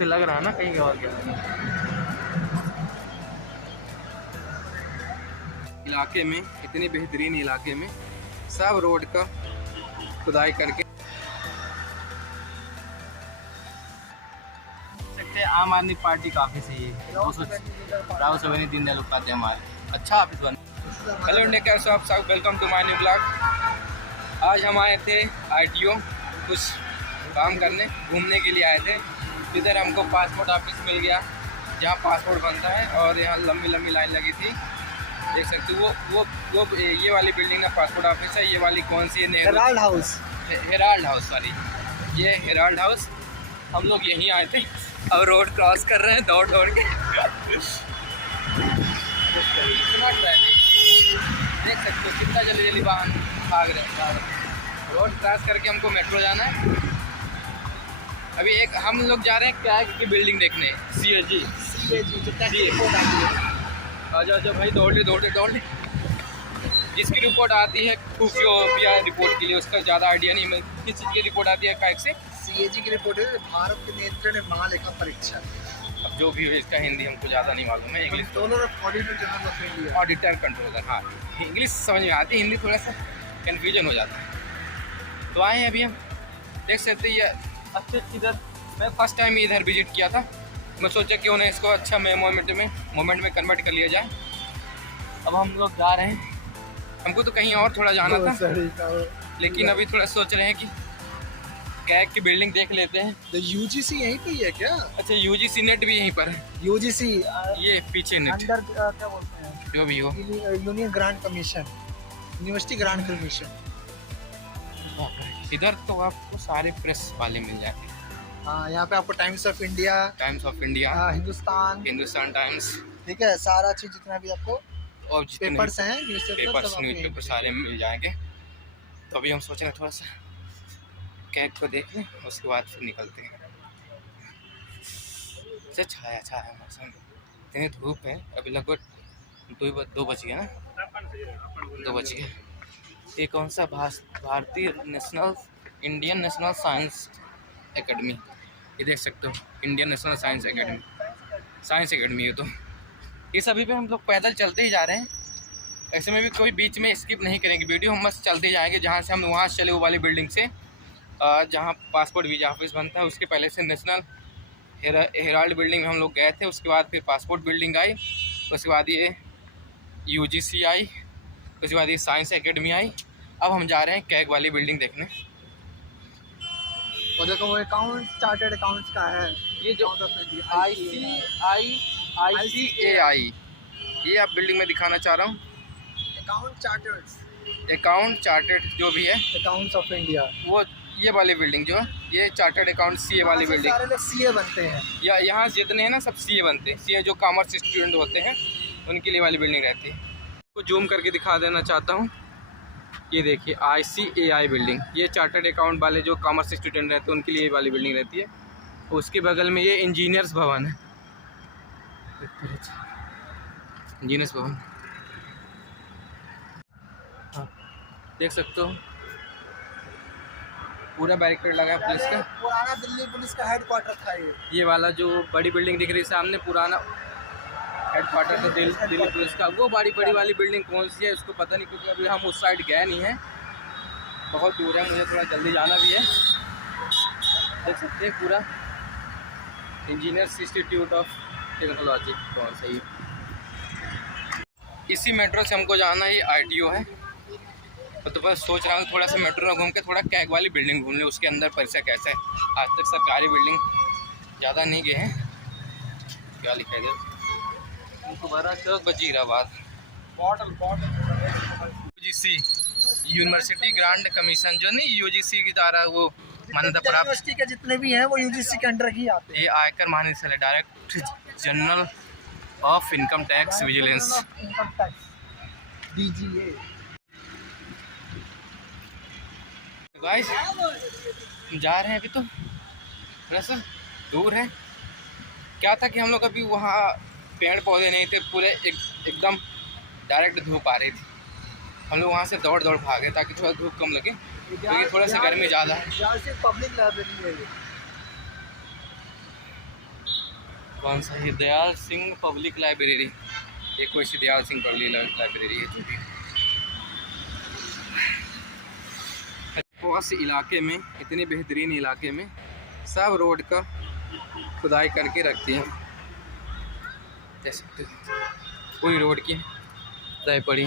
से लग रहा है ना कहीं और गया। इलाके में, इतने बेहतरीन इलाके में सब रोड का खुदाई करके सकते। आम आदमी पार्टी काफ़ी सही है। राहुल सवेनी दीनदयाल उपाध्याय हमारे अच्छा ऑफिस बना। हेलो इंडिया, कैसे आप सब? Welcome to my new blog. आज हम आए थे ITO कुछ काम करने, घूमने के लिए आए थे। इधर हमको पासपोर्ट ऑफिस मिल गया जहाँ पासपोर्ट बनता है, और यहाँ लंबी लंबी लाइन लगी थी। देख सकते हो वो ये वाली बिल्डिंग का पासपोर्ट ऑफिस है। ये वाली कौन सी है? Herald house. Herald house, sorry, ये हेराल्ड हाउस। हम लोग यहीं आए थे, अब रोड क्रॉस कर रहे हैं दौड़ दौड़ के। इतना ट्रैफिक देख सकते हो, कितना जल्दी जल्दी वाहन भाग रहे हैं। रोड क्रॉस करके हमको मेट्रो जाना है। अभी एक हम लोग जा रहे हैं कैग की बिल्डिंग देखने, CAG जो टैक्स रिपोर्ट आती है। अच्छा भाई, दौड़ ले। जिसकी रिपोर्ट आती है खुफिया रिपोर्ट के लिए, उसका ज़्यादा आइडिया नहीं। मैं किस चीज़ की रिपोर्ट आती है कैग से? CAG की रिपोर्ट है भारत के नियंत्रण महालेखा परीक्षा। अब जो भी हो, इसका हिंदी हमको ज़्यादा नहीं मालूम है। English controller of auditor general of India. Auditor controller, हाँ, इंग्लिश समझ में आती है, हिंदी थोड़ा सा कन्फ्यूजन हो जाता है। तो आए हैं अभी हम, देख सकते हैं ये अच्छे। इधर मैं फर्स्ट टाइम इधर विजिट किया था। मैं सोचा क्यों ना इसको अच्छा मोमेंट में कन्वर्ट कर लिया जाए। अब हम लोग जा रहे हैं। हमको तो कहीं और थोड़ा जाना था, लेकिन अभी थोड़ा सोच रहे हैं कि कैग की बिल्डिंग देख लेते हैं। तो UGC यहीं पे ही है क्या? अच्छा, UGC नेट भी यहीं पर है। UGC ये पीछे नेट अंडर क्या बोलते हैं, जो भी हो, union grant commission, university grant commission. इधर तो आपको सारे प्रेस वाले मिल जाएंगे। हाँ, यहाँ पे आपको times of India, Hindustan times, ठीक है, सारा चीज जितना भी आपको और पेपर्स हैं, न्यूज़पेपर सारे मिल जाएंगे। तो अभी हम सोच रहे हैं थोड़ा सा कैग को देख लें, उसके बाद फिर निकलते हैं। अच्छा, छाया मौसम, इतनी धूप है। अभी लगभग 2 बज गया ना, 2 बज गए। ये कौन सा भारतीय इंडियन नेशनल साइंस एकेडमी, ये देख सकते हो, इंडियन नेशनल साइंस एकेडमी है। तो ये सभी पे हम लोग पैदल चलते ही जा रहे हैं। ऐसे में भी कोई बीच में स्किप नहीं करेंगे वीडियो, हम बस चलते जाएंगे। जहाँ से हम वहाँ चले, वो वाली बिल्डिंग से जहाँ पासपोर्ट वीज़ा ऑफिस बनता है, उसके पहले से नेशनल हेराल्ड बिल्डिंग में हम लोग गए थे। उसके बाद फिर पासपोर्ट बिल्डिंग आई, उसके बाद ये UGC आई, उसके बाद ये साइंस एकेडमी आई। अब हम जा रहे हैं कैग वाली बिल्डिंग देखने। और देखो वो चार्टर्ड अकाउंट्स का है। ये जो ICAI, ये आप बिल्डिंग में दिखाना चाह रहा हूँ। अकाउंट चार्टर्ड जो भी है, अकाउंट्स ऑफ इंडिया, वो ये वाली बिल्डिंग जो है, ये चार्टर्ड अकाउंट CA वाली बिल्डिंग। सारे लोग CA बनते हैं या यहाँ जितने हैं ना, सब CA बनते हैं। CA जो कॉमर्स स्टूडेंट होते हैं, उनके लिए वाली बिल्डिंग रहती है। तो जूम करके दिखा देना चाहता हूँ। ये देखिए ICAI बिल्डिंग, ये चार्टर्ड अकाउंट वाले जो कॉमर्स स्टूडेंट रहते हैं, उनके लिए ये वाली बिल्डिंग रहती है। उसके बगल में ये इंजीनियर्स भवन है, इंजीनियर्स भवन, हाँ, देख सकते हो। पूरा बैरिकेड लगा है पुलिस का। पुराना दिल्ली पुलिस का हेडक्वार्टर था ये वाला जो बड़ी बिल्डिंग दिख रही है सामने, पुराना हेडक्वार्टर था दिल्ली पुलिस का। वो बड़ी वाली बिल्डिंग कौन सी है उसको पता नहीं, क्योंकि अभी हम उस साइड गए नहीं हैं, बहुत दूर है, मुझे थोड़ा जल्दी जाना भी है। देख सकते हैं पूरा इंजीनियर्स इंस्टीट्यूट ऑफ टेक्नोलॉजी कौन सही। इसी मेट्रो से हमको जाना है, ये ITO है। तो बस सोच रहा हूँ थोड़ा सा मेट्रो में घूम के थोड़ा कैग वाली बिल्डिंग घूम ले, उसके अंदर परिसर कैसा है। आज तक सरकारी बिल्डिंग ज़्यादा नहीं गए हैं। क्या लिखा है इधर? दोबारा चौक Wazirabad, UGC university grant commission, जो नहीं UGC की द्वारा वो मान्यता प्राप्त यूनिवर्सिटी के जितने भी हैं वो UGC के अंडर ही आते हैं। ये आयकर महानिदेशालय, director general of income tax vigilance, DGA। Guys जा रहे हैं, अभी तो थोड़ा सा दूर है। क्या था कि हम लोग अभी वहाँ पेड़ पौधे नहीं थे, पूरे एकदम डायरेक्ट धूप आ रही थी। हम लोग वहाँ से दौड़ भागे ताकि थोड़ा धूप कम लगे, क्योंकि थोड़ा सा गर्मी ज़्यादा है। पब्लिक लाइब्रेरी है ये। कौन सा है? Dayal Singh public library. ये कोई सी दयाल सिंह पब्लिक लाइब्रेरी है जो भी। पॉश इलाके में, इतने बेहतरीन इलाके में सब रोड का खुदाई करके रखती हैं। जैसे पूरी रोड की खुदाई पड़ी।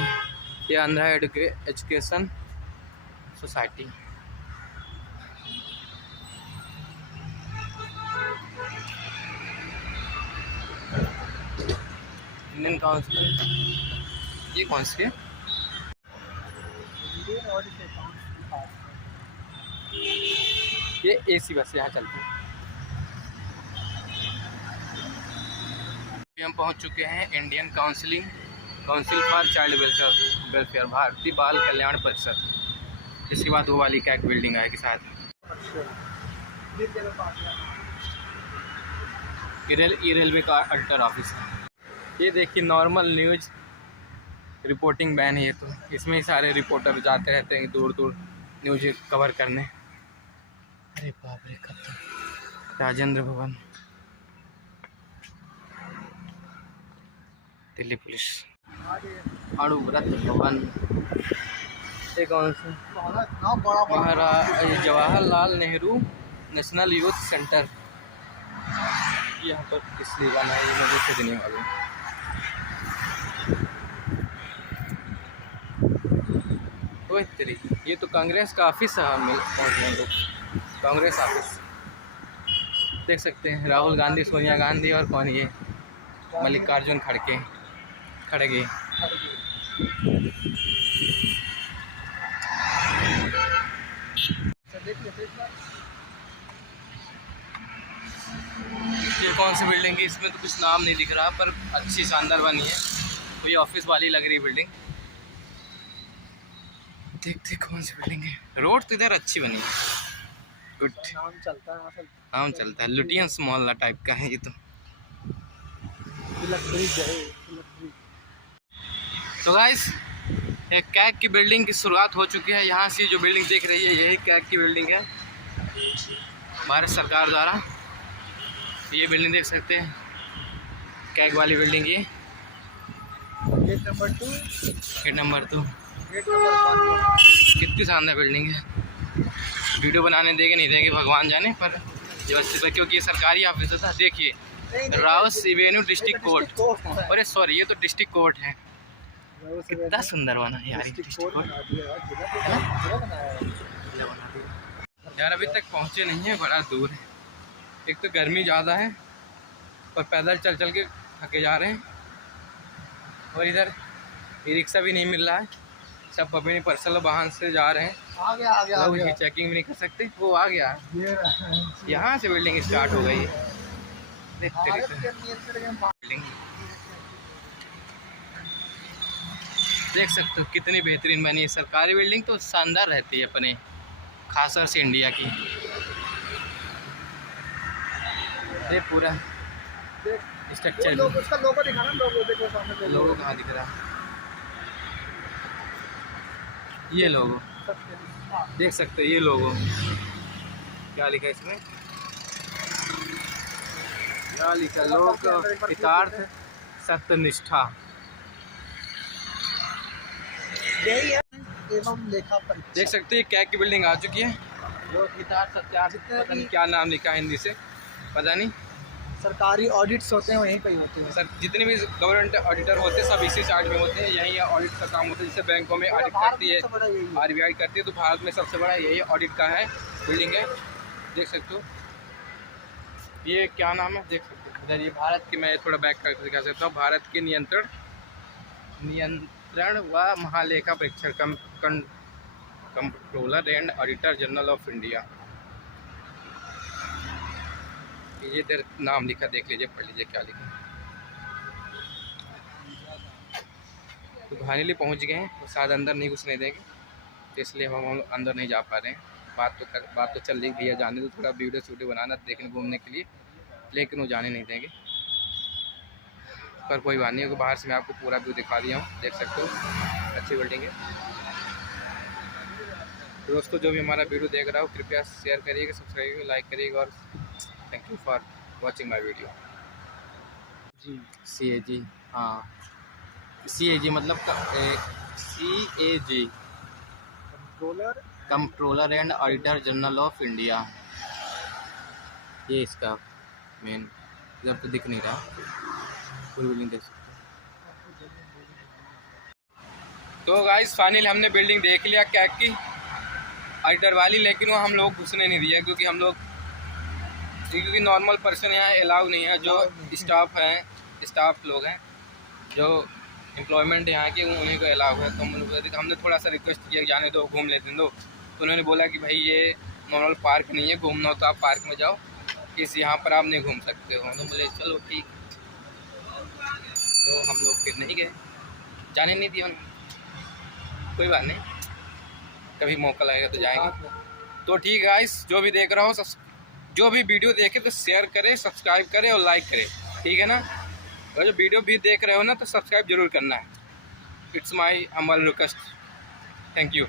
ये Andhra education society. Indian council, ये कौन सी है? ये एसी बस यहाँ चलती है। हम पहुँच चुके हैं Indian council for child welfare, भारतीय बाल कल्याण परिषद। इसके बाद वो वाली क्या बिल्डिंग आएगी शायद। ये रेलवे का अल्टर ऑफिस है। ये देखिए नॉर्मल न्यूज़ रिपोर्टिंग बैन है ये तो। इसमें ही सारे रिपोर्टर जाते रहते हैं दूर दूर न्यूज़ कवर करने। अरे बाप रे, कब तक? राजेंद्र भवन, दिल्ली पुलिस, व्रत भवन। ये कौन सा? Jawaharlal Nehru national youth centre. यहाँ पर किस लिए जाना है ये मुझे खुद नहीं मालूम। ये तो कांग्रेस का ऑफिस है। हम पहुँच गए लोग, कांग्रेस ऑफिस देख सकते हैं। राहुल गांधी, सोनिया गांधी और कौन ये मल्लिकार्जुन खड़गे। ये कौन सी बिल्डिंग है? इसमें तो कुछ नाम नहीं दिख रहा पर अच्छी शानदार बनी है। तो ये ऑफिस वाली लग रही है बिल्डिंग। देखते कौन सी बिल्डिंग है। रोड तो इधर अच्छी बनी है, गुड। नाम चलता है लुटियंस मोहल्ला टाइप का है ये तो। तो गाइस, एक कैग की बिल्डिंग की शुरुआत हो चुकी है। यहाँ से जो बिल्डिंग देख रही है यही कैग की बिल्डिंग है, भारत सरकार द्वारा। ये बिल्डिंग देख सकते हैं, कैग वाली बिल्डिंग। ये गेट नंबर 2 कितनी शानदार बिल्डिंग है। वीडियो बनाने देंगे नहीं देंगे भगवान जाने, पर व्यवस्थित है क्योंकि ये सरकारी ऑफिस था। देखिए राउस एवेन्यू डिस्ट्रिक्ट कोर्ट। अरे सॉरी, ये तो डिस्ट्रिक्ट कोर्ट है। कितना सुंदर बना है यार यार। अभी तक पहुँचे नहीं है, बड़ा दूर है। एक तो गर्मी ज़्यादा है और पैदल चल चल के थके जा रहे हैं। और इधर ई रिक्शा भी नहीं मिल रहा है, सब अपने पर्सनल वाहन से जा रहे हैं। आ गया। चेकिंग भी नहीं कर सकते। वो आ गया, यहाँ से बिल्डिंग स्टार्ट हो गई है। बिल्डिंग देख सकते हो कितनी बेहतरीन बनी है। सरकारी बिल्डिंग तो शानदार रहती है अपने, खासकर से इंडिया की। ये पूरा स्ट्रक्चर, उसका लोगो दिखा ना, लोगो कहाँ दिख रहा है? ये लोगो देख सकते हो। ये लोगो क्या लिखा है इसमें? क्या लिखा? लोक हितार्थ सत्यनिष्ठा एवं लेखा परीक्षा। देख सकते हैं कैग की बिल्डिंग आ चुकी है। लोक हितार्थ सत्यार्थ, पता नहीं क्या नाम लिखा है हिंदी से, पता नहीं। सरकारी ऑडिट्स होते हैं वहीं पे ही होते हैं सर। जितने भी गवर्नमेंट ऑडिटर होते हैं सब इसी चार्ज में होते हैं। यही ऑडिट का काम होता है। जैसे बैंकों में ऑडिट करती है, RBI करती है, तो भारत में सबसे बड़ा यही ऑडिट का है बिल्डिंग है। देख सकते हो ये क्या नाम है, देख सकते हो इधर। ये भारत की, मैं थोड़ा बैक करके दिखा सकता हूँ। भारत के नियंत्रण व महालेखा परीक्षण controller and auditor general of India. ये इधर नाम लिखा, देख लीजिए, पढ़ लीजिए क्या लिखा। तो फाइनली पहुंच गए हैं। शायद अंदर नहीं घुसने देंगे, तो इसलिए हम अंदर नहीं जा पा रहे हैं। बात तो चल रही भैया जाने दो, थोड़ा वीडियो बनाना देखने घूमने के लिए, लेकिन वो जाने नहीं देंगे। पर कोई बात नहीं, बाहर से मैं आपको पूरा व्यू दिखा दिया हूँ। देख सकते हो अच्छी बिल्डिंग है। दोस्तों जो भी हमारा वीडियो देख रहा हो कृपया शेयर करिएगा, सब्सक्राइब करिएगा, लाइक करिएगा और thank you for watching my video. जी CAG, हाँ CAG मतलब CAG, controller controller and auditor general of India. ये इसका मेन, इधर तो दिख नहीं रहा, पूरी बिल्डिंग देख सकते हो। तो गाइस फाइनली हमने बिल्डिंग देख लिया क्या की ऑडिटर वाली, लेकिन वो हम लोग घुसने नहीं दिया क्योंकि नॉर्मल पर्सन यहाँ अलाउ नहीं है। जो स्टाफ लोग हैं, जो एम्प्लॉयमेंट यहाँ के, उन्हीं को अलाउ है। तो हमने थोड़ा सा रिक्वेस्ट किया जाने दो, घूम लेते दो। तो उन्होंने बोला कि भाई ये नॉर्मल पार्क नहीं है, घूमना हो तो आप पार्क में जाओ, इस यहाँ पर आप नहीं घूम सकते हो। तो बोले चलो ठीक। तो हम लोग फिर नहीं गए, जाने नहीं दिया उन्होंने। कोई बात नहीं, कभी मौका लगेगा तो जाएंगे। तो ठीक है गाइस, जो भी देख रहा हो जो भी वीडियो देखे तो शेयर करें, सब्सक्राइब करें और लाइक करें, ठीक है ना। और जो वीडियो भी देख रहे हो ना तो सब्सक्राइब जरूर करना है। It's my humble request. Thank you.